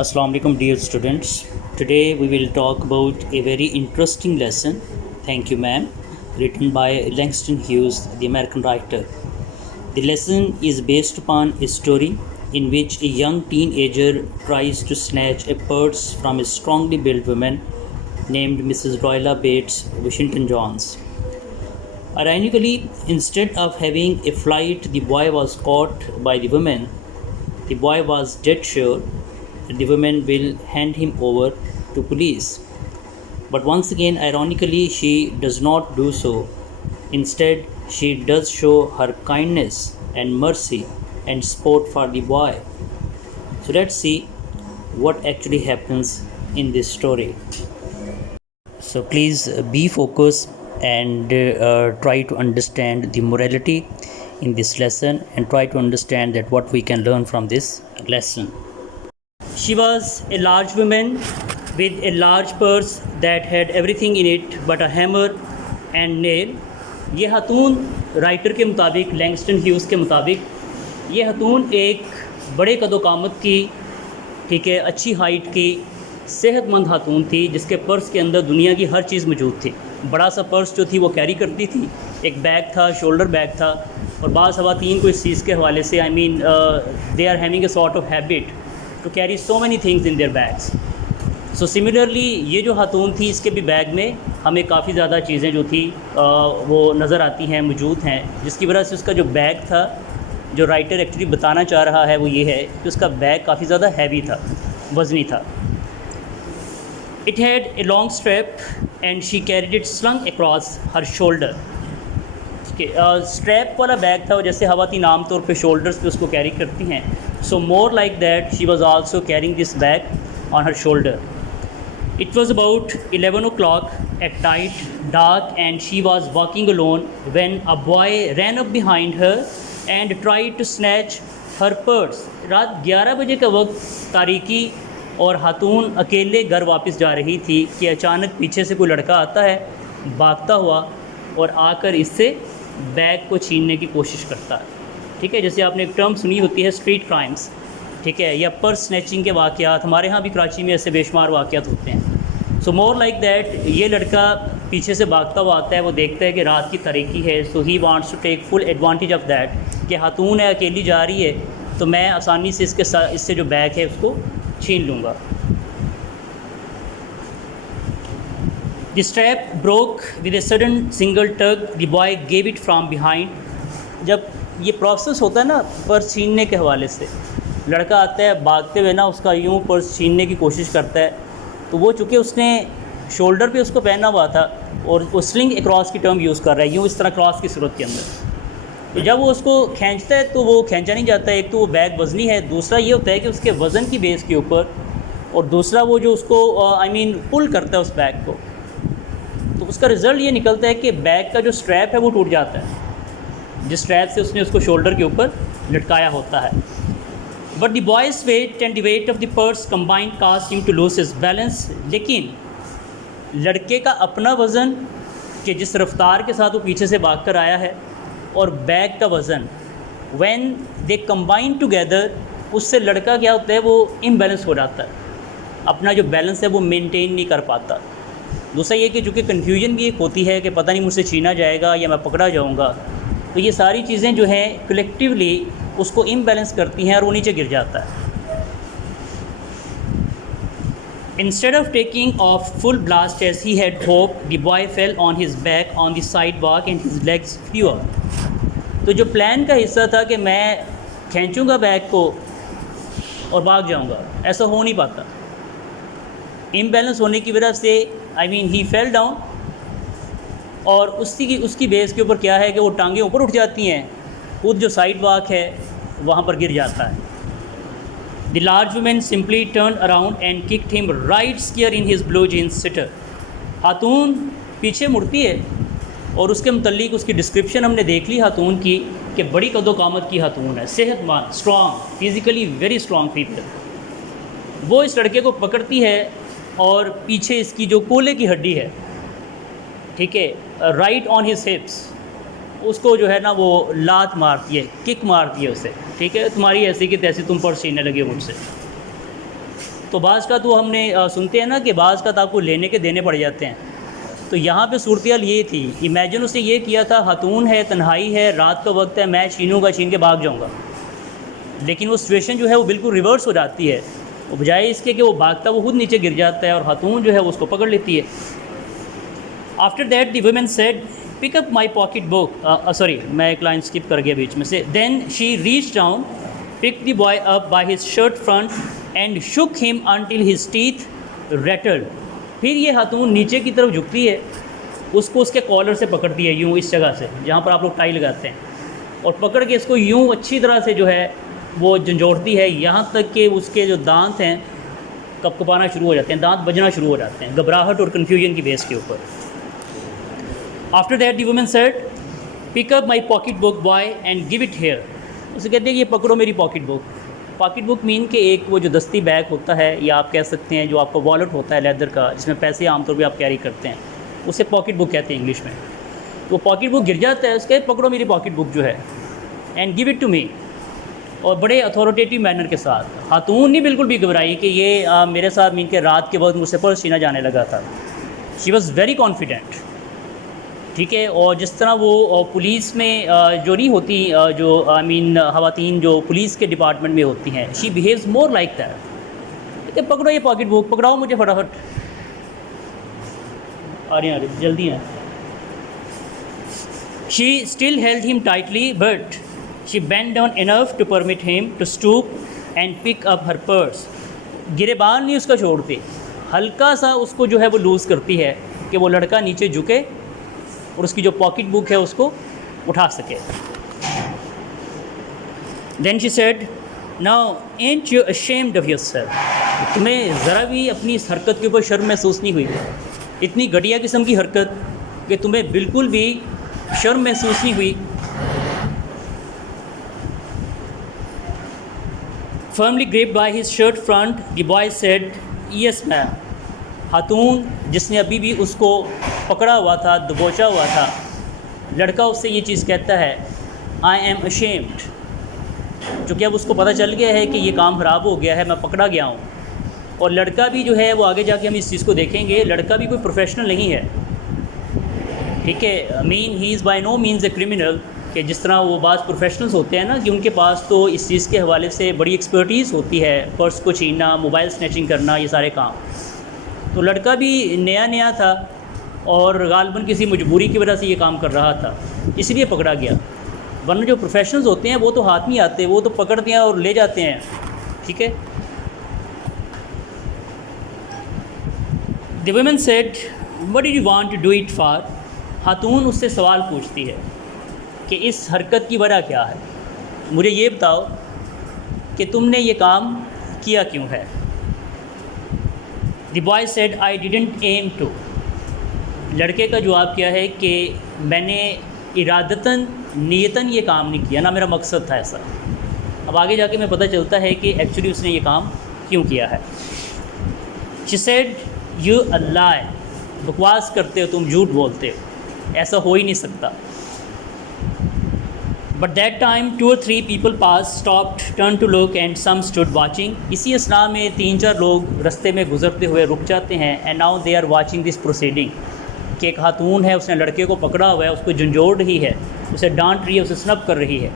Assalamu alaikum dear students. Today we will talk about a very interesting lesson. Thank you ma'am. Written by Langston Hughes, the American writer. The lesson is based upon a story in which a young teenager tries to snatch a purse from a strongly built woman named Mrs. Royla Bates Washington Jones. Ironically, instead of having a flight, the boy was caught by the woman. The boy was dead sure the woman will hand him over to police. But once again, ironically, she does not do so. Instead, she does show her kindness and mercy and support for the boy. So let's see what actually happens in this story. So please be focused and try to understand the morality in this lesson and try to understand that what we can learn from this lesson. She was a large woman with a large purse that had everything in it but a hammer and nail. ये हतून writer के मुताबिक, Langston hues के मुताबिक, ये हतून एक बड़े कदोकामत की, ठीक है, अच्छी हाइट की, सेहतमंद हतून थी जिसके पर्स के अंदर दुनिया की हर चीज़ मौजूद थी। बड़ा सा पर्स जो थी वो कैरी करती थी, एक बैग था, शोल्डर बैग था, और बाज़ ख़वातीन को इस चीज़ के हवाले से they are having a sort of habit to carry so many things in their bags. So similarly ये जो खातून थी, इसके भी बैग में हमें काफ़ी ज़्यादा चीज़ें जो थी वो नज़र आती हैं, मौजूद हैं, जिसकी वजह से उसका जो बैग था, जो राइटर एक्चुअली बताना चाह रहा है वो ये है कि उसका बैग काफ़ी ज़्यादा हैवी था, वज़नी था. It had a long strap and she carried it slung across her shoulder. Strap वाला बैग था, जैसे ख़वातीन आम तौर पे शोल्डर्स पे उसको कैरी करती हैं. So more like that she was also carrying this bag on her shoulder. It was about 11 o'clock at night, dark, and she was walking alone when a boy ran up behind her and tried to snatch her purse. रात 11 बजे का वक्त, तारीकी, और खातून अकेले घर वापस जा रही थी कि अचानक पीछे से कोई लड़का आता है भागता हुआ और आकर इससे बैग को छीनने की कोशिश करता है. ठीक है, जैसे आपने एक टर्म सुनी होती है स्ट्रीट क्राइम्स, ठीक है, या पर्स स्नैचिंग के वाक़यात. हमारे यहाँ भी कराची में ऐसे बेशुमार वाक़यात होते हैं. सो मोर लाइक दैट, ये लड़का पीछे से भागता हुआ आता है, वो देखता है कि रात की तारीकी है, so he wants to take full advantage of that कि खातून है, अकेली जा रही है, तो मैं आसानी से इससे जो बैग है उसको छीन लूँगा. The strap broke with a sudden single tug. The boy gave it from behind. जब ये प्रोसेस होता है ना पर्स छीनने के हवाले से, लड़का आता है भागते हुए ना, उसका यूँ पर्स छीनने की कोशिश करता है, तो वो चूँकि उसने शोल्डर पे उसको पहना हुआ था और वो स्लिंग अक्रॉस की टर्म यूज़ कर रहा है, यूँ इस तरह क्रॉस की सूरत के अंदर, तो जब वो उसको खींचता है तो वो खींचा नहीं जाता है. एक तो वो बैग वज़नी है, दूसरा ये होता है कि उसके वज़न की बेस के ऊपर, और दूसरा वो जो उसको पुल करता है उस बैग को, तो उसका रिज़ल्ट ये निकलता है कि बैग का जो स्ट्रैप है वो टूट जाता है, जिस स्ट्रैप से उसने उसको शोल्डर के ऊपर लटकाया होता है. But the boy's weight and the weight of the purse combined caused him to lose his balance. लेकिन लड़के का अपना वज़न, कि जिस रफ्तार के साथ वो पीछे से भाग कर आया है, और बैग का वज़न, व्हेन दे कंबाइन टुगेदर, उससे लड़का क्या होता है, वो इम्बैलेंस हो जाता है, अपना जो बैलेंस है वो मेंटेन नहीं कर पाता. दूसरा ये कि चूँकि कन्फ्यूजन भी एक होती है कि पता नहीं मुझसे छीना जाएगा या मैं पकड़ा जाऊँगा, तो ये सारी चीज़ें जो हैं कलेक्टिवली उसको इम्बैलेंस करती हैं और वो नीचे गिर जाता है. Instead of taking off full blast as he had hope, the boy fell on his back on the sidewalk and his legs flew out. तो जो प्लान का हिस्सा था कि मैं खींचूँगा बैग को और भाग जाऊँगा, ऐसा हो नहीं पाता. इम्बैलेंस होने की वजह से ही फेल डाउन, और उसकी बेस के ऊपर क्या है कि वो टांगें ऊपर उठ जाती हैं, खुद जो साइड वॉक है वहाँ पर गिर जाता है. The large women simply turn around and kicked him right square in his blue jeans sweater. खातून पीछे मुड़ती है और उसके मुतल्लिक उसकी डिस्क्रिप्शन हमने देख ली खातून की कि बड़ी कदोकामत की खातून है, सेहतमंद, strong, physically very strong people. वो इस लड़के को पकड़ती है और पीछे इसकी जो कोले की हड्डी है, ठीक है, राइट ऑन हिज हिप्स, उसको जो है ना वो लात मारती है, किक मारती है उसे. ठीक है, तुम्हारी ऐसी की तैसी, तुम पर सीने लगे मुझसे. तो बाज़ का तो हमने सुनते हैं ना कि बाज़ का तो आपको लेने के देने पड़ जाते हैं। तो यहाँ पे सूरत-ए-हाल ये थी, इमेजिन उसने ये किया था, खातून है, तन्हाई है, रात का वक्त है, मैं छीनूँगा, छीन के भाग जाऊँगा। लेकिन वो सिचुएशन जो है वो बिल्कुल रिवर्स हो जाती है। वो बजाय इसके कि वो भागता, वो खुद नीचे गिर जाता है और खातून जो है वो उसको पकड़ लेती है। After that the woman said pick up my pocket book, sorry मैं एक लाइन स्किप कर गया बीच में से। Then she reach down, pick the boy up by his shirt front and shook him until his teeth rattled. फिर ये खातून नीचे की तरफ झुकती है, उसको उसके कॉलर से पकड़ती है, यूँ इस जगह से जहाँ पर आप लोग टाई लगाते हैं, और पकड़ के इसको यूँ अच्छी तरह से जो है वो झंझोड़ती है, यहाँ तक कि उसके जो दांत हैं कपकपाना शुरू हो जाते हैं, दांत बजना शुरू हो जाते हैं, घबराहट और कन्फ्यूजन की बेस के ऊपर। After that the woman said pick up my pocket book boy and give it here. उसे कहते हैं कि ये पकड़ो मेरी pocket book. Pocket book mean के एक वो जो दस्ती बैग होता है, या आप कह सकते हैं जो आपका वॉलेट होता है लेदर का, जिसमें पैसे आमतौर पर आप कैरी करते हैं, उसे पॉकेट बुक कहते हैं इंग्लिश में। तो पॉकेट बुक गिर जाता है, उसके पकड़ो मेरी पॉकेट बुक जो है, and give it to me, और बड़े अथॉरिटेटिव मैनर के साथ। खातून नहीं बिल्कुल भी घबराई कि ये मेरे साथ मीन के रात के वक्त मुझसे पर्स छीना जाने लगा था। शी वॉज़ वेरी कॉन्फिडेंट, ठीक है। और जिस तरह वो पुलिस में जो नहीं होती, जो आई मीन ख़वातीन जो पुलिस के डिपार्टमेंट में होती हैं, she behaves more like that. ठीक है, पकड़ो ये पॉकेट बुक, पकड़ाओ मुझे फटाफट, आ रही जल्दी हैं। She still held him tightly but she bent down enough to permit him to stoop and pick up her purse. गिरेबान नहीं उसका छोड़ती, हल्का सा उसको जो है वो लूज़ करती है कि वो लड़का नीचे झुके और उसकी जो पॉकेट बुक है उसको उठा सके। Then she said now ain't you ashamed of yourself. तुम्हें ज़रा भी अपनी इस हरकत के ऊपर शर्म महसूस नहीं हुई? इतनी घटिया किस्म की हरकत कि तुम्हें बिल्कुल भी शर्म महसूस नहीं हुई। Firmly gripped bye his shirt front the boy said yes ma'am. खातून जिसने अभी भी उसको पकड़ा हुआ था, दबोचा हुआ था, लड़का उससे ये चीज़ कहता है आई एम अशेम्ड, चूँकि अब उसको पता चल गया है कि ये काम ख़राब हो गया है, मैं पकड़ा गया हूँ। और लड़का भी जो है वो आगे जाके हम इस चीज़ को देखेंगे, लड़का भी कोई प्रोफेशनल नहीं है, ठीक है। Mean he is by no means a criminal, कि जिस तरह वो बाज़ प्रोफेशनल्स होते हैं ना कि उनके पास तो इस चीज़ के हवाले से बड़ी एक्सपर्टीज़ होती है, पर्स को छीनना, मोबाइल स्नैचिंग करना, ये सारे काम। तो लड़का भी नया नया था और गालबन किसी मजबूरी की वजह से ये काम कर रहा था, इसलिए पकड़ा गया। वरना जो प्रोफेशनल्स होते हैं वो तो हाथ नहीं आते, वो तो पकड़ते हैं और ले जाते हैं, ठीक है। The woman said what did you want to do it for. खातून उससे सवाल पूछती है कि इस हरकत की वजह क्या है, मुझे ये बताओ कि तुमने ये काम किया क्यों है। The boy said I didn't aim to. लड़के का जवाब क्या है कि मैंने इरादतन नियतन ये काम नहीं किया, ना मेरा मकसद था ऐसा। अब आगे जाके मैं पता चलता है कि एक्चुअली उसने ये काम क्यों किया है। शी सेड यू अ लाई, बकवास करते हो तुम, झूठ बोलते हो, ऐसा हो ही नहीं सकता। But that time 2 or 3 people passed, stopped, turned to look and some stood watching। इसी असना में 3-4 लोग रास्ते में गुजरते हुए रुक जाते हैं। And now they are watching this proceeding, कि एक खातून है, उसने लड़के को पकड़ा हुआ है, उसको झंझोड़ रही है, उसे डांट रही है, उसे स्नब कर रही है।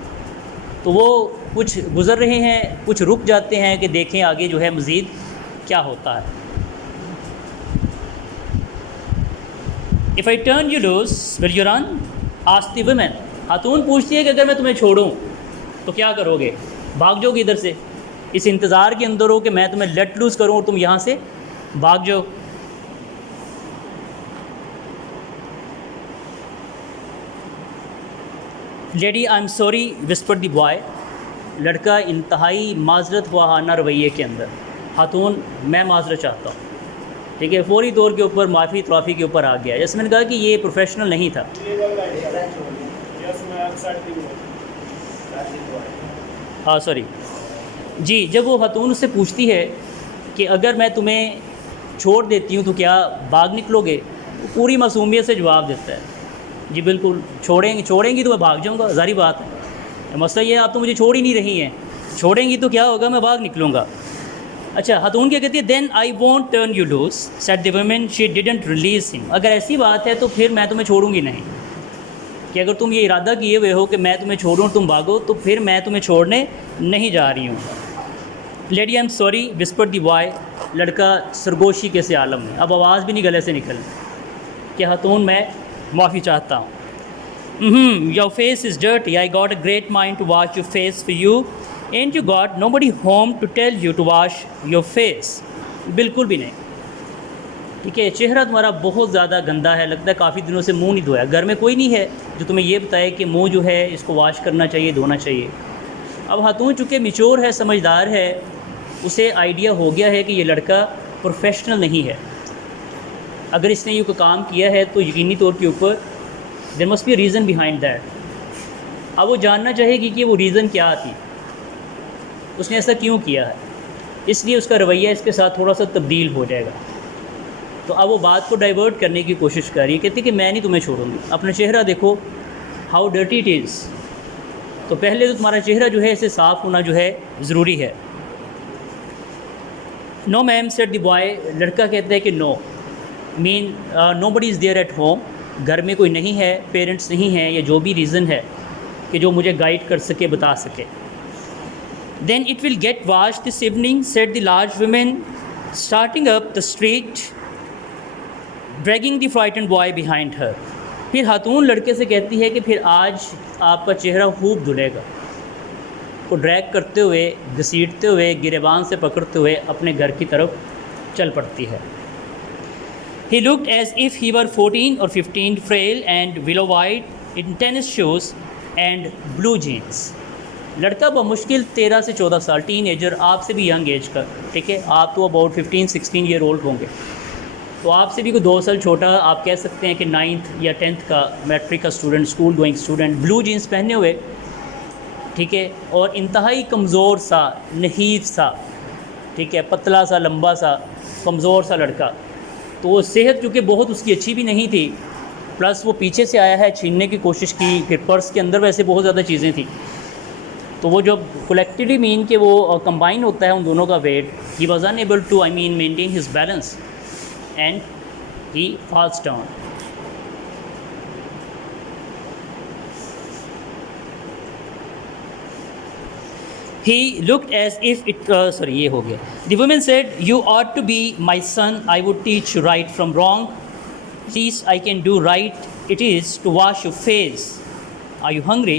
तो वो कुछ गुज़र रहे हैं, कुछ रुक जाते हैं कि देखें आगे जो है मज़ीद क्या होता है। If I turn you loose will you run, asked the woman. खातून पूछती है कि अगर मैं तुम्हें छोड़ूं तो क्या करोगे, भाग जाओगे इधर से, इस इंतज़ार के अंदर हो कि मैं तुम्हें लेट लूज़ करूं और तुम यहाँ से भाग जाओ। Lady I am sorry whispered the boy. लड़का इंतहाई माजरत ख़्वाहाना रवैये के अंदर, खातून मैं माजरत चाहता हूँ, ठीक है, फौरी तौर के ऊपर माफ़ी तराफ़ी के ऊपर आ गया। जैसे मैंने कहा कि ये प्रोफेशनल नहीं था। हाँ सॉरी जी, जब वो खातून उससे पूछती है कि अगर मैं तुम्हें छोड़ देती हूँ तो क्या भाग निकलोगे, पूरी मासूमियत से जवाब देता है जी बिल्कुल, छोड़ेंगी तो मैं भाग जाऊँगा, ज़ाहिर बात है। मसला ये है आप तो मुझे छोड़ ही नहीं रही हैं, छोड़ेंगी तो क्या होगा, मैं भाग निकलूँगा। अच्छा, खातून क्या कहती है, then I won't turn you loose, said the woman, she didn't release him. अगर ऐसी बात है तो फिर मैं तुम्हें छोड़ूंगी नहीं, कि अगर तुम ये इरादा किए हुए हो कि मैं तुम्हें छोड़ूं तुम भागो, तो फिर मैं तुम्हें छोड़ने नहीं जा रही हूँ। Lady, I am sorry, whisper the boy, लड़का सरगोशी के से आलम में, अब आवाज़ भी नहीं गले से निकल, कि खातून मैं माफ़ी चाहता हूँ। Your face is dirty, I got a great mind to wash your face for you, and you got nobody home to tell you to wash your face. बिल्कुल भी नहीं, ठीक है, चेहरा तुम्हारा बहुत ज़्यादा गंदा है, लगता है काफ़ी दिनों से मुंह नहीं धोया। घर में कोई नहीं है जो तुम्हें ये बताए कि मुंह जो है इसको वॉश करना चाहिए, धोना चाहिए। अब खातून चूँकि मैच्योर है, समझदार है, उसे आइडिया हो गया है कि ये लड़का प्रोफेशनल नहीं है। अगर इसने ये कोई काम किया है तो यकीनी तौर के ऊपर there must be a reason behind that. अब वो जानना चाहेगी कि वो रीज़न क्या थी, उसने ऐसा क्यों किया है, इसलिए उसका रवैया इसके साथ थोड़ा सा तब्दील हो जाएगा। तो अब वो बात को डाइवर्ट करने की कोशिश कर रही है, कहती है कि मैं नहीं तुम्हें छोड़ूंगी, अपना चेहरा देखो हाउ डर्टी इट इज़। तो पहले तो तुम्हारा चेहरा जो है इसे साफ़ होना जो है ज़रूरी है। No ma'am, said the boy, लड़का कहता है कि no, mean nobody is there at home, घर में कोई नहीं है, पेरेंट्स नहीं हैं, या जो भी रीज़न है कि जो मुझे गाइड कर सके, बता सके। Then it will get wash this evening, said the large women, starting up the street, dragging the frightened boy behind her. फिर खातून लड़के से कहती है कि फिर आज आपका चेहरा खूब धुलेगा, को ड्रैग करते हुए, घसीटते हुए, गिरेबान से पकड़ते हुए अपने घर की तरफ चल पड़ती है। He looked as if he were 14 or 15, frail and willow-eyed, in tennis shoes and blue jeans. लड़का बमुश्किल 13 से 14 साल, टीनेजर, आपसे भी यंग एज का, ठीक है, आप तो अबाउट 15-16 ईयर ओल्ड होंगे, तो आपसे भी कोई 2 साल छोटा, आप कह सकते हैं कि 9th या 10th का मैट्रिक का student, school going student, blue jeans पहने हुए, ठीक है, और इंतहाई कमज़ोर सा, नहीफ सा, ठीक है, पतला सा, लंबा सा, कमज़ोर सा लड़का। तो वो सेहत चूँकि बहुत उसकी अच्छी भी नहीं थी, प्लस वो पीछे से आया है, छीनने की कोशिश की, फिर पर्स के अंदर वैसे बहुत ज़्यादा चीज़ें थी, तो वो जब कलेक्टिवली मीन के वो कंबाइन होता है उन दोनों का weight, he was unable to maintain his balance and he falls down. He looked as if it ये हो गया। The woman said, "You ought to be my son. I would teach you right from wrong. Least I can do right. It is to wash your face. Are you hungry?"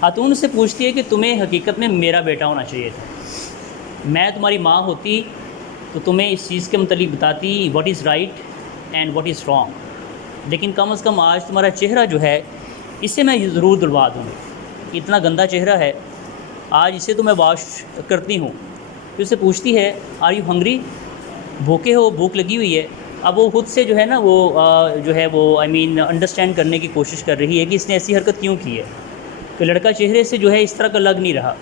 खातून उससे पूछती है कि तुम्हें हकीकत में मेरा बेटा होना चाहिए था। मैं तुम्हारी माँ होती तो तुम्हें इस चीज़ के मतलब बताती what is right and what is wrong. लेकिन कम से कम आज तुम्हारा चेहरा जो है इससे मैं ज़रूर धुलवा दूँगी। इतना गंदा चेहरा है, आज इसे तो मैं वॉश करती हूँ। फिर उससे पूछती है, आर यू हंग्री, भूखे हो, भूख लगी हुई है। अब वो खुद से जो है ना वो जो है वो अंडरस्टैंड करने की कोशिश कर रही है कि इसने ऐसी हरकत क्यों की है, कि लड़का चेहरे से जो है इस तरह का लग नहीं रहा,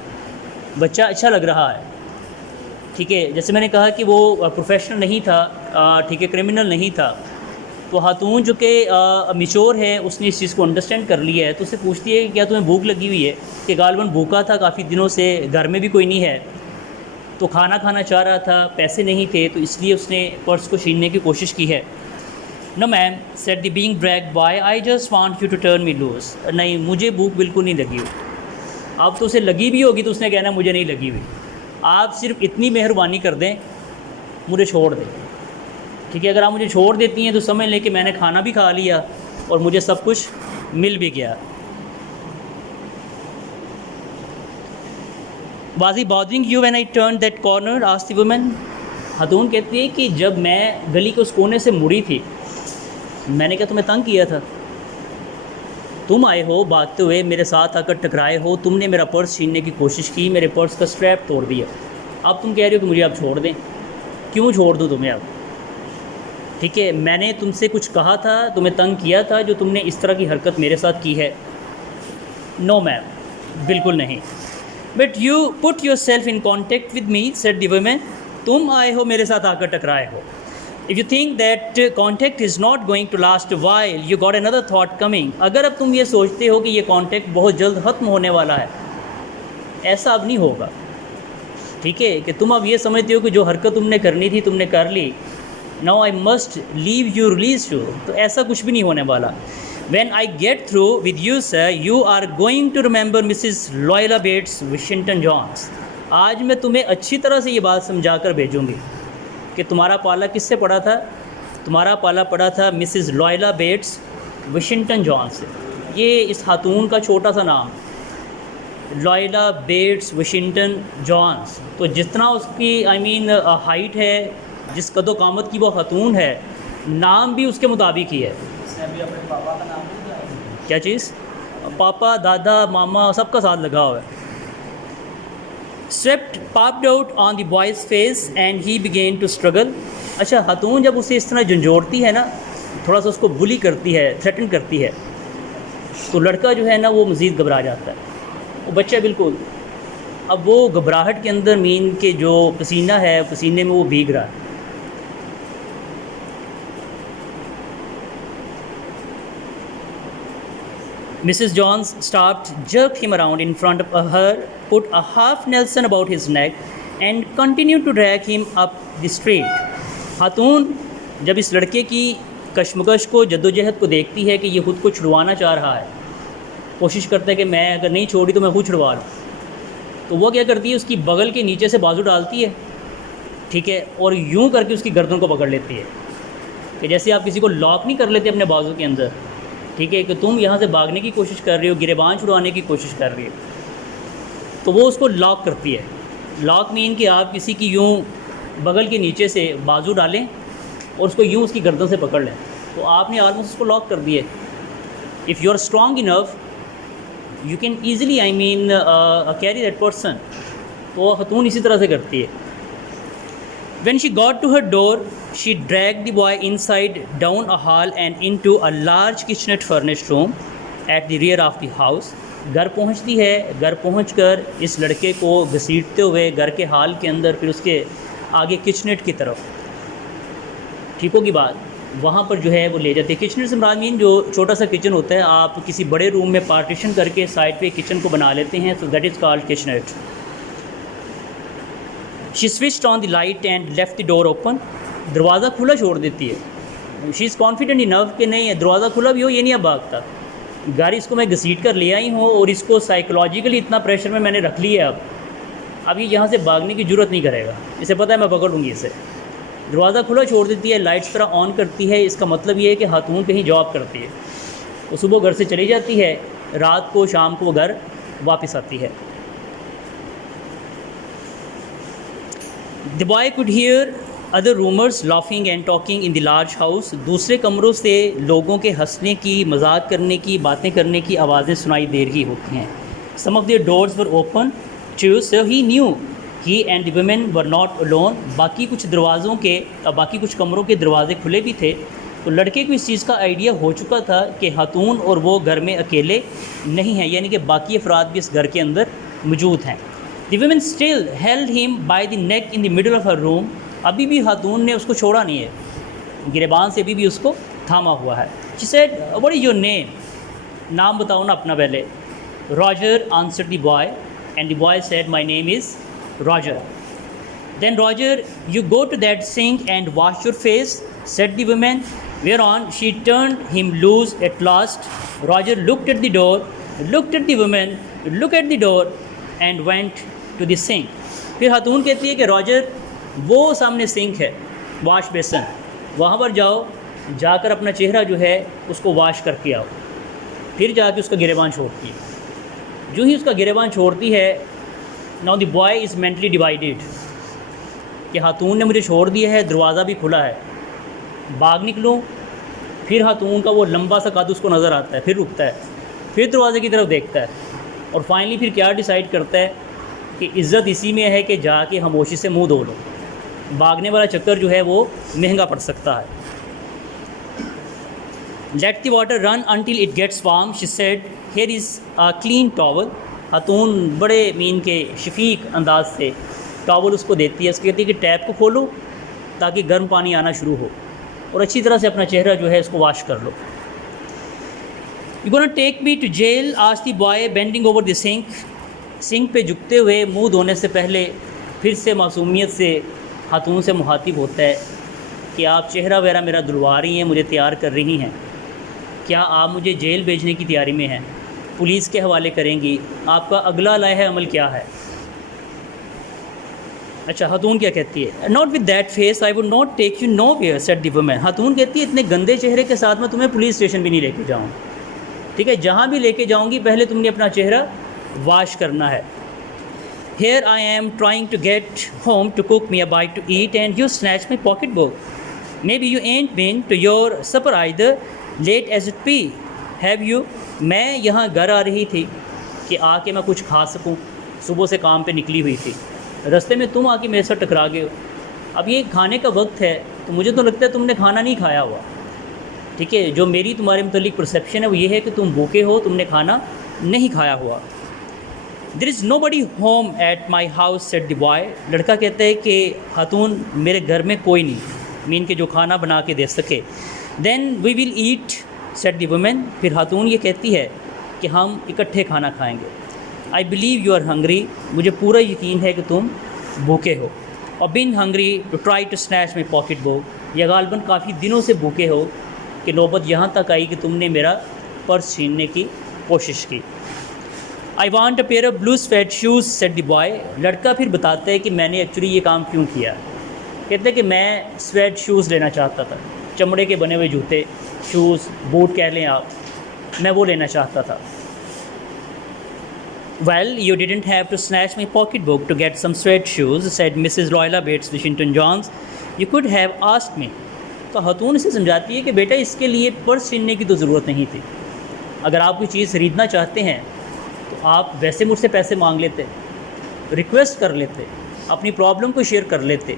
बच्चा अच्छा लग रहा है, ठीक है। जैसे मैंने कहा कि वो प्रोफेशनल नहीं था, ठीक है, क्रिमिनल नहीं था, तो खातून जो कि मिच्योर है, उसने इस चीज़ को अंडरस्टैंड कर लिया है, तो उससे पूछती है कि क्या तुम्हें भूख लगी हुई है, कि गालिबन भूखा था काफ़ी दिनों से, घर में भी कोई नहीं है, तो खाना खाना चाह रहा था, पैसे नहीं थे, तो इसलिए उसने पर्स को छीनने की कोशिश की है। No ma'am, said the being dragged boy, I just want you to turn me loose. नहीं, मुझे भूख बिल्कुल नहीं लगी हुई। अब तो उसे लगी भी होगी तो उसने कहना मुझे नहीं लगी हुई, आप सिर्फ इतनी मेहरबानी कर दें, मुझे छोड़ दें, ठीक है। अगर आप मुझे छोड़ देती हैं तो समझ लें कि मैंने खाना भी खा लिया और मुझे सब कुछ मिल भी गया। Was he bothering you when I turned that corner? asked the woman. खातून कहती है कि जब मैं गली के उस कोने से मुड़ी थी, मैंने क्या तुम्हें तंग किया था? तुम आए हो भागते हुए, मेरे साथ आकर टकराए हो, तुमने मेरा पर्स छीनने की कोशिश की, मेरे पर्स का स्ट्रैप तोड़ दिया। अब तुम कह रहे हो कि मुझे आप छोड़ दें। क्यों छोड़ दूँ तुम्हें अब, ठीक है। मैंने तुमसे कुछ कहा था, तुम्हें तंग किया था, जो तुमने इस तरह की हरकत मेरे साथ की है? नो मैम, बिल्कुल नहीं। But you put yourself in contact with me, said the woman. तुम आए हो, मेरे साथ आकर टकराए हो। If you think that contact is not going to last while, you got another thought coming. अगर अब तुम ये सोचते हो कि ये कॉन्टेक्ट बहुत जल्द ख़त्म होने वाला है, ऐसा अब नहीं होगा। ठीक है, कि तुम अब ये समझते हो कि जो हरकत तुमने करनी थी तुमने कर ली, now I must leave you, release you. तो ऐसा कुछ भी नहीं होने वाला। When I get through with you sir, you are going to remember Mrs. Loyola Bates Washington Jones। आज मैं तुम्हें अच्छी तरह से ये बात समझा कर भेजूँगी कि तुम्हारा पाला किससे पड़ा था। तुम्हारा पाला पड़ा था Mrs Luella Bates Washington John से। ये इस खातून का छोटा सा नाम, लॉयला बेट्स वाशिंगटन जॉन्स। तो जितना उसकी हाइट है, जिस कदो कामत की वो खातून है, नाम भी उसके मुताबिक ही है। अभी अपने पापा का नाम नहीं बताया। क्या चीज़? पापा, दादा, मामा सबका साथ लगा हुआ है। Sweat popped out on the boy's face and he began to struggle। अच्छा, खातून जब उसे इस तरह झंझोड़ती है ना, थोड़ा सा उसको बुली करती है, थ्रेटन करती है, तो लड़का जो है ना वो मज़ीद घबरा जाता है। वो बच्चा बिल्कुल, अब वो घबराहट के अंदर मीन के जो पसीना है, पसीने में वो भीग रहा है। Mrs. Jones stopped, jerked him around in front of her, put a half Nelson about his neck and continued to drag him up the street। खातून जब इस लड़के की कशमकश को, जद्दोजहद को देखती है कि ये ख़ुद को छुड़वाना चाह रहा है, कोशिश करता है कि मैं अगर नहीं छोड़ी तो मैं खुद छुड़वा लूँ, तो वो क्या करती है, उसकी बगल के नीचे से बाजू डालती है, ठीक है, और यूँ करके उसकी गर्दन को पकड़ लेती है कि जैसे आप किसी को लॉक नहीं कर लेते अपने बाजू के अंदर, ठीक है, कि तुम यहाँ से भागने की कोशिश कर रही हो, गिरेबान छुड़वाने की कोशिश कर रही हो, तो वो उसको लॉक करती है। लॉक मीन कि आप किसी की यूँ बगल के नीचे से बाजू डालें और उसको यूँ उसकी गर्दन से पकड़ लें, तो आपने ऑलमोस्ट उसको लॉक कर दिए। If you are strong enough you can easily carry that person. तो वो खतून इसी तरह से करती है। When she got to her door, she dragged the boy inside, down a hall and into a large kitchenette furnished room at the rear of the house। घर पहुंचती है, घर पहुंचकर इस लड़के को घसीटते हुए घर के हाल के अंदर, फिर उसके आगे किचनेट की तरफ, ठीक होगी बात, वहाँ पर जो है वो ले जाती है। किचनेट से मुराद मीन जो छोटा सा किचन होता है, आप किसी बड़े रूम में पार्टीशन करके साइड पे किचन को बना लेते हैं, तो that is called kitchenette. She switched on the light and left the door open। दरवाज़ा खुला छोड़ देती है। She is confident enough कि नहीं है, दरवाज़ा खुला भी हो ये नहीं अब भागता, घर इसको मैं घसीट कर ले आई हूँ और इसको साइकोलॉजिकली इतना प्रेशर में मैंने रख लिया है, अब ये यहाँ से भागने की ज़रूरत नहीं करेगा, इसे पता है मैं पकड़ लूँगी इसे। दरवाज़ा खुला छोड़ देती है, लाइट्स तरह ऑन करती है। इसका मतलब ये है कि खातून कहीं जॉब करती है, वो सुबह घर से चली जाती है, रात को शाम को वो घर वापस आती है। The boy could hear other rumors laughing and talking in the large house। दूसरे कमरों से लोगों के हंसने की, मजाक करने की, बातें करने की आवाज़ें सुनाई दे रही होती हैं। Some of their doors were open too, so he knew he and the women were not alone। बाकी कुछ कमरों के दरवाजे खुले भी थे, तो लड़के को इस चीज़ का आइडिया हो चुका था कि खातून और वो घर में अकेले नहीं हैं, यानी कि बाकी अफराद भी इस घर के अंदर मौजूद हैं। The women still held him by the neck in the middle of her room। अभी भी खातून ने उसको छोड़ा नहीं है, गिरेबान से अभी भी उसको थामा हुआ है। She said, what is your name? नाम बताओ ना अपना पहले। Roger answered the boy and the boy said, my name is Roger। Then Roger, you go to that sink and wash your face, said the woman, whereon she turned him loose at last। Roger looked at the door, looked at the woman, looked at the door and went to the sink। फिर खातून कहती है कि Roger, वो सामने sink है, wash basin, वहाँ पर जाओ, जाकर अपना चेहरा जो है उसको वाश करके आओ। फिर जाके उसका गिरेबान छोड़ती है। जो ही उसका गिरेबान छोड़ती है, now the boy is mentally divided कि खातून ने मुझे छोड़ दिया है, दरवाज़ा भी खुला है, भाग निकलूँ। फिर खातून का वो लंबा सा कद उसको नज़र आता है, फिर रुकता है, फिर दरवाज़े की तरफ देखता है और फाइनली फिर क्या डिसाइड करता है कि इज़्ज़त इसी में है कि जाके खामोशी से मुंह धो लो, भागने वाला चक्कर जो है वो महंगा पड़ सकता है। Let the water run until it gets warm, she said, here is a clean towel. खातून बड़े मीन के शफीक अंदाज से टॉवल उसको देती है। उसको कहती है कि टैप को खोलो ताकि गर्म पानी आना शुरू हो और अच्छी तरह से अपना चेहरा जो है इसको वाश कर लो। You gonna take me to jail? asked the boy bending over the sink। Sink पे झुकते हुए मुंह धोने से पहले फिर से मासूमियत से खातून से मुखातिब होता है कि आप चेहरा वगैरह मेरा धुलवा रही हैं, मुझे तैयार कर रही हैं, क्या आप मुझे जेल भेजने की तैयारी में हैं, पुलिस के हवाले करेंगी, आपका अगला लाहे अमल क्या है। अच्छा, खातून क्या कहती है, not with that face I would not take you nowhere said the woman. खातून कहती है इतने गंदे चेहरे के साथ मैं तुम्हें पुलिस स्टेशन भी नहीं लेके जाऊँ, ठीक है, जहाँ भी लेके जाऊँगी पहले तुमने अपना चेहरा वाश करना है। Here I am trying to get home to cook me a bite to eat and you snatch my pocketbook. Maybe you ain't been to your supper either, late as it be. Have you? मैं यहाँ घर आ रही थी कि आके मैं कुछ खा सकूँ, सुबह से काम पे निकली हुई थी, रास्ते में तुम आके मेरे साथ टकरा गए हो। अब ये खाने का वक्त है तो मुझे तो लगता है तुमने खाना नहीं खाया हुआ, ठीक है। जो मेरी तुम्हारे मुतालिक परसेप्शन है वो ये है कि तुम भूखे हो, तुमने खाना नहीं खाया हुआ। There is nobody home at my house said the boy. लड़का कहता है कि खातून मेरे घर में कोई नहीं, मीन के जो खाना बना के दे सके। Then we will eat said the women. फिर खातून ये कहती है कि हम इकट्ठे खाना खाएंगे। I believe you are hungry. मुझे पूरा यकीन है कि तुम भूखे हो। और been hungry to try to snatch my pocket book. या गालबन काफ़ी दिनों से भूखे हो कि नौबत यहाँ तक आई कि तुमने मेरा पर्स छीनने की कोशिश की। I want a pair of blue sweat shoes said the boy. लड़का फिर बताता है कि मैंने एक्चुअली ये काम क्यों किया। कहते हैं कि मैं स्वेट शूज़ लेना चाहता था, चमड़े के बने हुए जूते, शूज़, बूट कह लें आप, मैं वो लेना चाहता था। Well, you didn't have to snatch my pocketbook to get some sweat shoes, said Mrs. Royla Bates Washington Johns. You could have asked me. तो खातून इसे समझाती है कि बेटा इसके लिए पर्स छीनने की तो ज़रूरत नहीं थी। अगर आप कोई चीज़ खरीदना चाहते हैं तो आप वैसे मुझसे पैसे मांग लेते, रिक्वेस्ट कर लेते, अपनी प्रॉब्लम को शेयर कर लेते।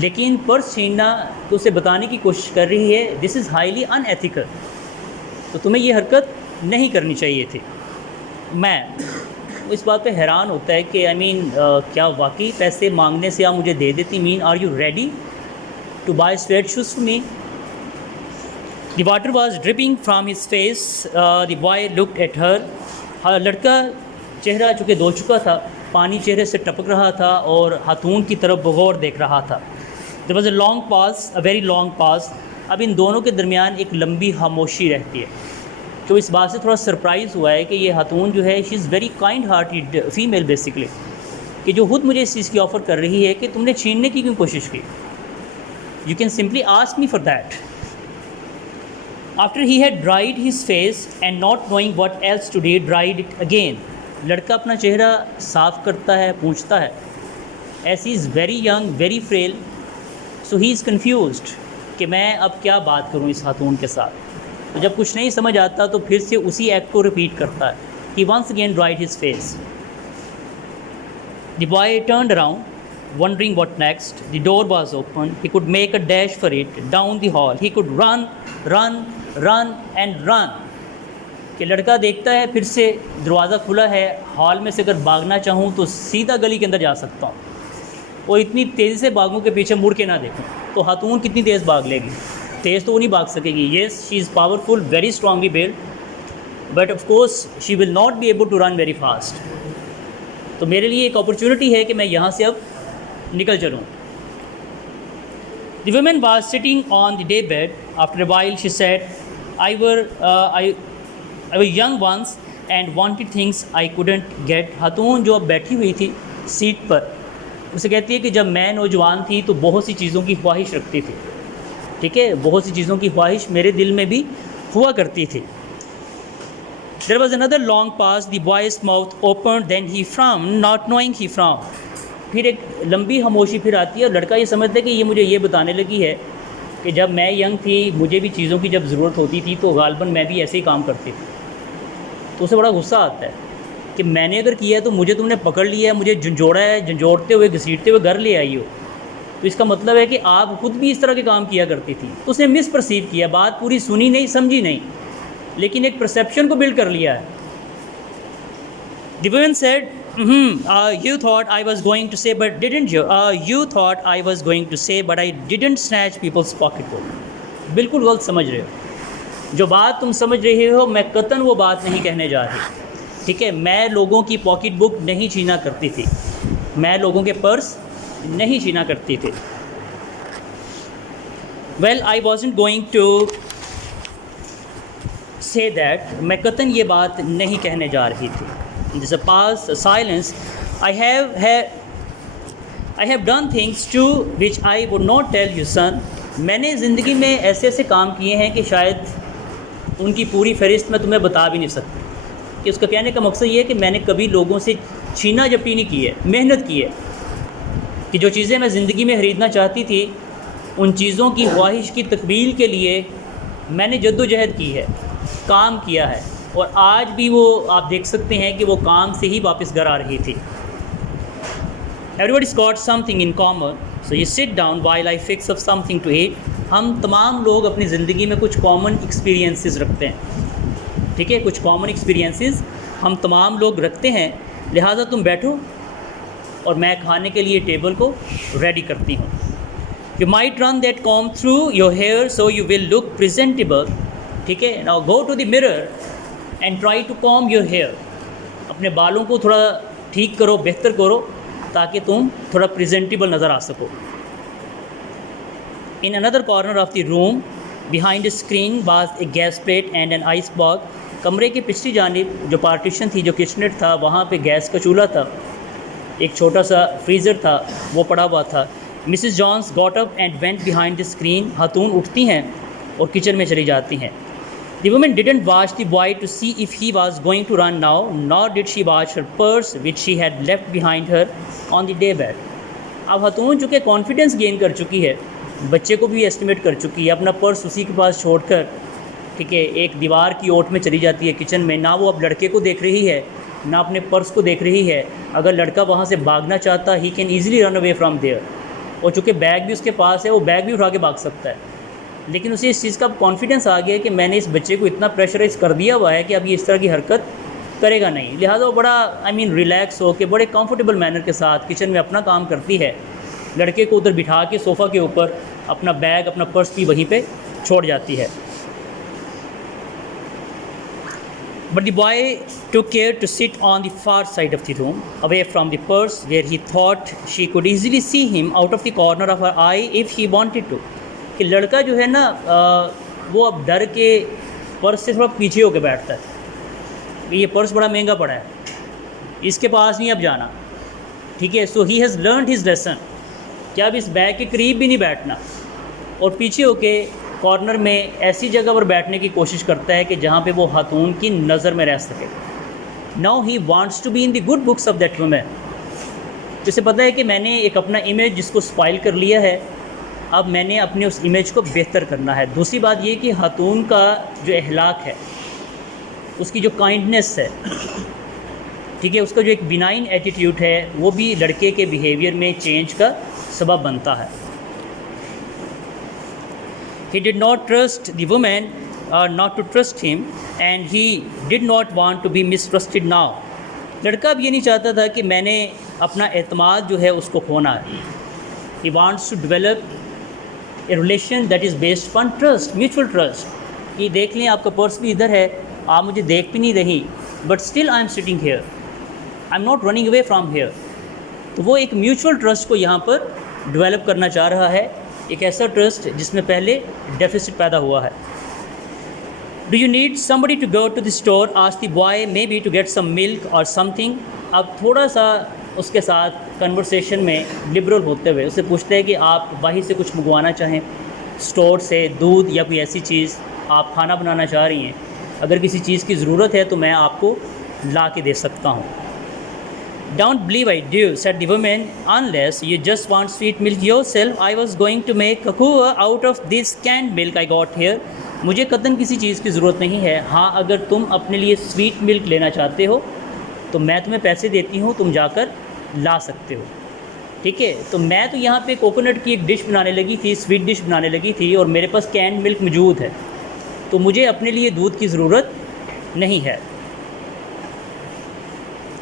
लेकिन पर्स छीनना तो उसे बताने की कोशिश कर रही है, दिस इज़ हाईली अनएथिकल, तो तुम्हें ये हरकत नहीं करनी चाहिए थी। मैं इस बात पे हैरान होता है कि क्या वाकई पैसे मांगने से आप मुझे दे देती। Mean are you ready to buy suede shoes for me. The water was dripping from his face. The boy looked at her. लड़का चेहरा चूँकि धो चुका था, पानी चेहरे से टपक रहा था और खातून की तरफ बगौर देख रहा था। There was a long pause, a very long pause. अब इन दोनों के दरमियान एक लंबी खामोशी रहती है। तो इस बात से थोड़ा सरप्राइज़ हुआ है कि ये खातून जो है she is very kind hearted female basically, कि जो खुद मुझे इस चीज़ की ऑफ़र कर रही है कि तुमने छीनने की क्यों कोशिश की। You can simply ask me for that. After he had dried his face and not knowing what else to do dried it again. लड़का अपना चेहरा साफ़ करता है, पूछता है, as he is very young very frail, so he is confused कि मैं अब क्या बात करूँ इस खातून के साथ। तो जब कुछ नहीं समझ आता तो फिर से उसी एक्ट को रिपीट करता है। He once again dried his face. The boy turned around, wondering what next. The door was open. He could make a dash for it down the hall. He could run, run, run and run. कि लड़का देखता है फिर से दरवाज़ा खुला है, hall में से अगर भागना चाहूँ तो सीधा गली के अंदर जा सकता हूँ, और इतनी तेज़ी से भागूँ के पीछे मुड़ के ना देखूँ। तो खातून कितनी तेज़ भाग लेगी, तेज़ तो वो नहीं भाग सकेगी। Yes, she is powerful, very strongly build, but of course she will not be able to run very fast. तो मेरे लिए एक अपॉर्चुनिटी है कि मैं यहाँ से अब निकल चलूँ। The woman was sitting on the day bed. After a while she said, I were young ones and wanted things I couldn't get. खातून जो अब बैठी हुई थी सीट पर, उसे कहती है कि जब मैं नौजवान थी तो बहुत सी चीज़ों की ख्वाहिश रखती थी, ठीक है, बहुत सी चीज़ों की ख्वाहिश मेरे दिल में भी हुआ करती थी। There was another long pause. The boy's mouth opened, then he frowned, not knowing he frowned. फिर एक लंबी खामोशी फिर आती है और लड़का ये समझता है कि ये मुझे ये बताने लगी है कि जब मैं यंग थी, मुझे भी चीज़ों की जब ज़रूरत होती थी तो गालबन मैं भी ऐसे ही काम करती थी। तो उसे बड़ा गुस्सा आता है कि मैंने अगर किया है तो मुझे तुमने पकड़ लिया है, मुझे झंझोड़ा है, झंझोड़ते हुए घसीटते हुए घर ले आई हो, तो इसका मतलब है कि आप खुद भी इस तरह के काम किया करती थी। तो उसने मिस परसीव किया, बात पूरी सुनी नहीं, समझी नहीं, लेकिन एक परसेप्शन को बिल्ड कर लिया है। The woman said, you thought I was going to say, but didn't you? You thought I was going to say, but I didn't snatch people's pocketbook. बिल्कुल गलत समझ रहे हो। जो बात तुम समझ रहे हो, मैं कतन वो बात नहीं कहने जा रही, ठीक है। मैं लोगों की पॉकेट बुक नहीं छीना करती थी। मैं लोगों के पर्स नहीं छीना करती थी। Well I wasn't going to say that, मैं कतन ये बात नहीं कहने जा रही थी। This a pause silence, I have done things to which I would not tell you son. मैंने ज़िंदगी में ऐसे ऐसे काम किए हैं कि शायद उनकी पूरी फहरिस्त मैं तुम्हें बता भी नहीं सकती। कि उसका कहने का मकसद ये है कि मैंने कभी लोगों से छीना झपटी नहीं की है, मेहनत की है कि जो चीज़ें मैं ज़िंदगी में ख़रीदना चाहती थी उन चीज़ों की ख्वाहिश की तकमील के लिए मैंने जद्दोजहद की है, काम किया है, और आज भी वो आप देख सकते हैं कि वो काम से ही वापस घर आ रही थी। Everybody's got something in common, so you sit down while I fix up something to eat. हम तमाम लोग अपनी ज़िंदगी में कुछ कॉमन एक्सपीरियंसेस रखते हैं, ठीक है, कुछ कॉमन एक्सपीरियंसेस हम तमाम लोग रखते हैं। लिहाजा तुम बैठो और मैं खाने के लिए टेबल को रेडी करती हूँ। You might run that comb through your hair so you will look presentable, ठीक है। Now go to the mirror and try to comb your hair. अपने बालों को थोड़ा ठीक करो, बेहतर करो, ताकि तुम थोड़ा प्रेजेंटेबल नज़र आ सको। In another corner of the room, behind a screen was a gas plate and an ice box. कमरे की पिछली जानिब जो पार्टीशन थी, जो किचनेट था, वहाँ पे गैस का चूल्हा था, एक छोटा सा फ्रीज़र था, वो पड़ा हुआ था। Mrs Jones got up and went behind the screen. खातून उठती हैं और किचन में चली जाती हैं। The woman didn't watch the boy to see if he was going to run now, nor did she watch her purse which she had left behind her on the daybed. अब खातून चूँकि confidence gain कर चुकी है, बच्चे को भी estimate कर चुकी है, अपना पर्स उसी के पास छोड़कर, ठीक है, एक दीवार की ओट में चली जाती है किचन में। ना वो अब लड़के को देख रही है, ना अपने पर्स को देख रही है। अगर लड़का वहाँ से भागना चाहता, he can easily run away from there, और चूँकि बैग भी उसके पास है, वो बैग भी उठा के भाग सकता है। लेकिन उसे इस चीज़ का कॉन्फिडेंस आ गया कि मैंने इस बच्चे को इतना प्रेशराइज़ कर दिया हुआ है कि अब ये इस तरह की हरकत करेगा नहीं। लिहाजा वो बड़ा रिलैक्स हो के, बड़े कंफर्टेबल मैनर के साथ किचन में अपना काम करती है। लड़के को उधर बिठा के सोफ़ा के ऊपर अपना बैग, अपना पर्स भी वहीं पे छोड़ जाती है। But the boy took care to sit on the far side of the room, away from the purse, where he thought she could easily see him out of the corner of her eye if he wanted to. कि लड़का जो है ना, वो अब डर के purse से थोड़ा पीछे होकर बैठता है। ये पर्स बड़ा महंगा पड़ा है, इसके पास नहीं अब जाना, ठीक है। So he has learned his lesson कि अब इस बैग के करीब भी नहीं बैठना, और पीछे होके कॉर्नर में ऐसी जगह पर बैठने की कोशिश करता है कि जहाँ पे वो खातून की नज़र में रह सके। Now he wants to be in the good books of that woman. जिसे पता है कि मैंने एक अपना इमेज जिसको स्पॉइल कर लिया है, अब मैंने अपने उस इमेज को बेहतर करना है। दूसरी बात ये कि खातून का जो अखलाक है, उसकी जो काइंडनेस है, ठीक है, उसका जो एक बिनाइन एटीट्यूड है, वो भी लड़के के बिहेवियर में चेंज का सबब बनता है। He did not trust the woman or not to trust him, and he did not want to be mistrusted now. लड़का अब ये नहीं चाहता था कि मैंने अपना एतमाद जो है उसको खोना है। He wants to develop a relation that is based upon trust, mutual trust. कि देख लें आपका पर्स भी इधर है, आप मुझे देख भी नहीं रही, but still I am sitting here. I am not running away from here. तो वो एक म्यूचुअल ट्रस्ट को यहाँ पर डेवलप करना चाह रहा है, एक ऐसा ट्रस्ट जिसमें पहले डेफिसिट पैदा हुआ है। Do you need somebody to go to the store, asked the boy, maybe to get some milk or something. अब थोड़ा सा उसके साथ कन्वर्सेशन में लिबरल होते हुए उससे पूछते हैं कि आप बाहर से कुछ मंगवाना चाहें, स्टोर से दूध या कोई ऐसी चीज़, आप खाना बनाना चाह रही हैं, अगर किसी चीज़ की ज़रूरत है तो मैं आपको ला के दे सकता हूँ। Don't believe I do, said the woman, unless you just want sweet milk yourself. I was going to make cocoa out of this canned milk I got here. मुझे कतन किसी चीज़ की ज़रूरत नहीं है। हाँ, अगर तुम अपने लिए स्वीट मिल्क लेना चाहते हो तो मैं तुम्हें पैसे देती हूँ, तुम जाकर ला सकते हो, ठीक है। तो मैं तो यहाँ पे कोकोनट की एक डिश बनाने लगी थी, स्वीट डिश बनाने लगी थी, और मेरे पास कैंड मिल्क मौजूद है, तो मुझे अपने लिए दूध की ज़रूरत नहीं है।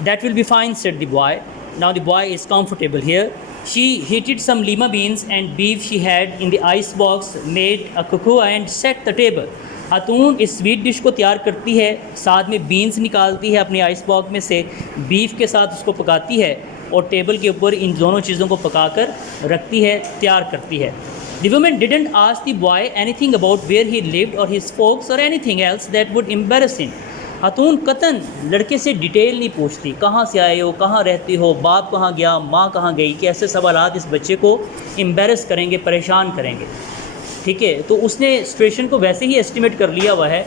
That will be fine, said the boy. Now the boy is comfortable here. She heated some lima beans and beef she had in the ice box, made a cocoa and set the table. खातून इस sweet dish को तैयार करती है, साथ में beans निकालती है अपने आइस बॉक्स में से, बीफ के साथ उसको पकाती है और टेबल के ऊपर इन दोनों चीज़ों को पकाकर रखती है, तैयार करती है। The woman didn't ask the boy anything about where he lived or his folks or anything else that would embarrass him. खातून कतन लड़के से डिटेल नहीं पूछती, कहाँ से आए हो, कहाँ रहते हो, बाप कहाँ गया, माँ कहाँ गई, कि ऐसे सवालात इस बच्चे को एम्बेरस करेंगे, परेशान करेंगे। ठीक है, तो उसने सिचुएशन को वैसे ही एस्टिमेट कर लिया हुआ है।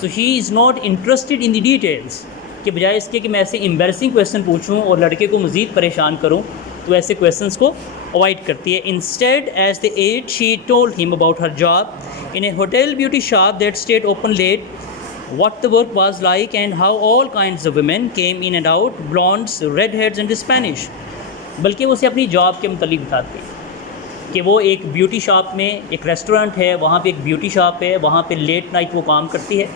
So she is not interested in the details, कि बजाय इसके कि मैं ऐसे एम्बेरसिंग क्वेश्चन पूछूं और लड़के को मज़ीद परेशान करूं, तो ऐसे क्वेश्चंस को अवॉइड करती है। Instead as they ate she told him about her job in a hotel beauty shop that stayed open late, what the work was like and how all kinds of women came in and out, blondes, redheads and Spanish। बल्कि वो उसे अपनी job के मतलब बताती कि वो एक ब्यूटी शॉप में, एक रेस्टोरेंट है, वहाँ पे एक ब्यूटी शॉप है, वहाँ पे लेट नाइट वो काम करती है।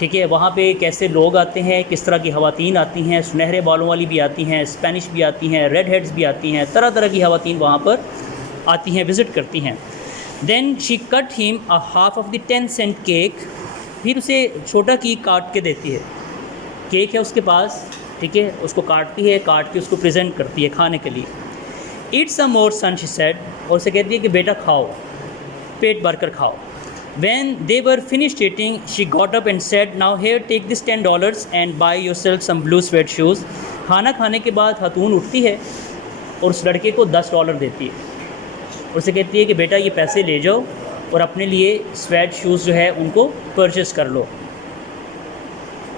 ठीक है, वहाँ पे कैसे लोग आते हैं, किस तरह की ख़वातीन आती हैं, सुनहरे बालों वाली भी आती हैं, स्पेनिश भी आती हैं, रेड हेड्स भी आती हैं, तरह तरह की ख़वातीन वहाँ पर आती हैं, विज़िट करती हैं। Then she cut him a half of the 10 cent cake, फिर उसे छोटा केक काट के देती है। केक है उसके पास, ठीक है, उसको काटती है, काट के उसको प्रेजेंट करती है खाने के लिए। ईट सम मोर सन शी सेड, और उसे कहती है कि बेटा खाओ, पेट भर कर खाओ। When they were finished eating, she got up and said, "Now here, take this $10 and buy yourself some blue sweat shoes." खाना खाने के बाद खातून उठती है और उस लड़के को $10 देती है। उसे कहती है कि बेटा ये पैसे ले जाओ और अपने लिए स्वेट शूज़ जो है उनको परचेस कर लो।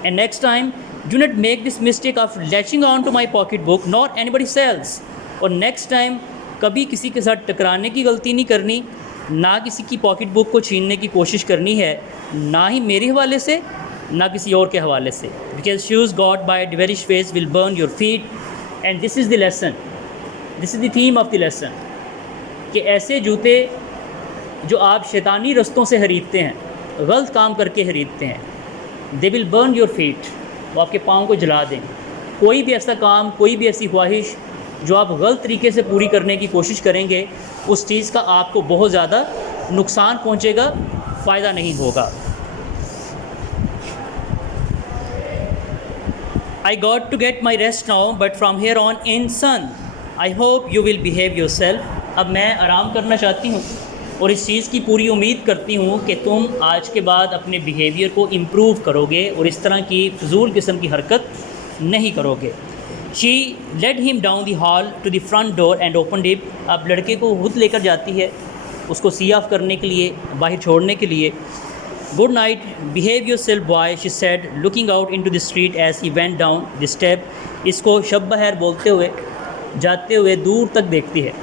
And next time do not make this mistake of latching on to my pocket book not anybody else's. और नेक्स्ट टाइम कभी किसी के साथ टकराने की गलती नहीं करनी, ना किसी की पॉकेट बुक को छीनने की कोशिश करनी है, ना ही मेरे हवाले से, ना किसी और के हवाले से। Because shoes got by devilish ways will burn your feet, and this is the lesson, this is the theme of the lesson, कि ऐसे जूते जो आप शैतानी रस्तों से खरीदते हैं, गलत काम करके खरीदते हैं, they will burn your feet, वो आपके पाँव को जला दें। कोई भी ऐसा काम, कोई भी ऐसी ख्वाहिश जो आप गलत तरीके से पूरी करने की कोशिश करेंगे, उस चीज़ का आपको बहुत ज़्यादा नुकसान पहुंचेगा, फ़ायदा नहीं होगा। I got to get my rest now but from here on in son I hope you will behave yourself. अब मैं आराम करना चाहती हूँ और इस चीज़ की पूरी उम्मीद करती हूँ कि तुम आज के बाद अपने बिहेवियर को इम्प्रूव करोगे और इस तरह की फजूल किस्म की हरकत नहीं करोगे। She led him down the hall to the front door and open it. अब लड़के को खुद लेकर जाती है उसको सी ऑफ करने के लिए, बाहर छोड़ने के लिए। Good night, behave yourself boy, she said looking out into the street as he went down the step. इसको शब बहर बोलते हुए जाते हुए दूर तक देखती है,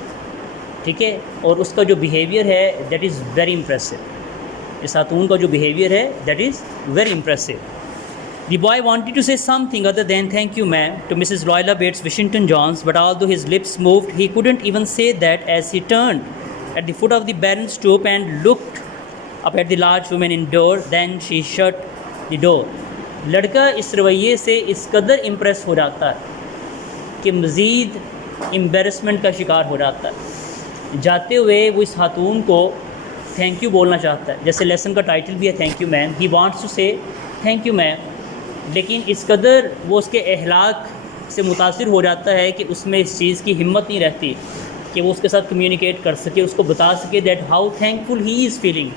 ठीक है, और उसका जो बिहेवियर है दैट इज़ वेरी इम्प्रेसिव। इस खातून का जो बिहेवियर है that is very impressive. The boy wanted to say something other than "Thank you, ma'am" to Mrs. Loyola Bates Washington Jones, but although his lips moved, he couldn't even say that as he turned at the foot of the barren stoop and looked up at the large woman in door. Then she shut the door. लड़का इस रवैये से इस कदर impress हो जाता है कि मज़ीद एम्बेरसमेंट का शिकार हो जाता है। जाते हुए वो इस खातून को थैंक यू बोलना चाहता है, जैसे लेसन का टाइटल भी है thank you ma'am. He wants to say thank you ma'am, लेकिन इस कदर वो उसके अहलाक से मुतासिर हो जाता है कि उसमें इस चीज़ की हिम्मत नहीं रहती कि वो उसके साथ कम्युनिकेट कर सके, उसको बता सके that how thankful he is feeling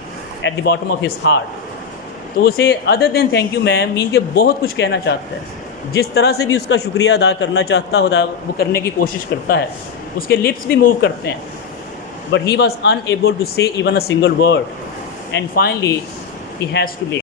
at the bottom of his heart. तो उसे other than thank you ma'am mean के बहुत कुछ कहना चाहता है, जिस तरह से भी उसका शुक्रिया अदा करना चाहता होता वो करने की कोशिश करता है, उसके लिप्स भी मूव करते हैं, but he was unable to say even a single word and finally he has to leave.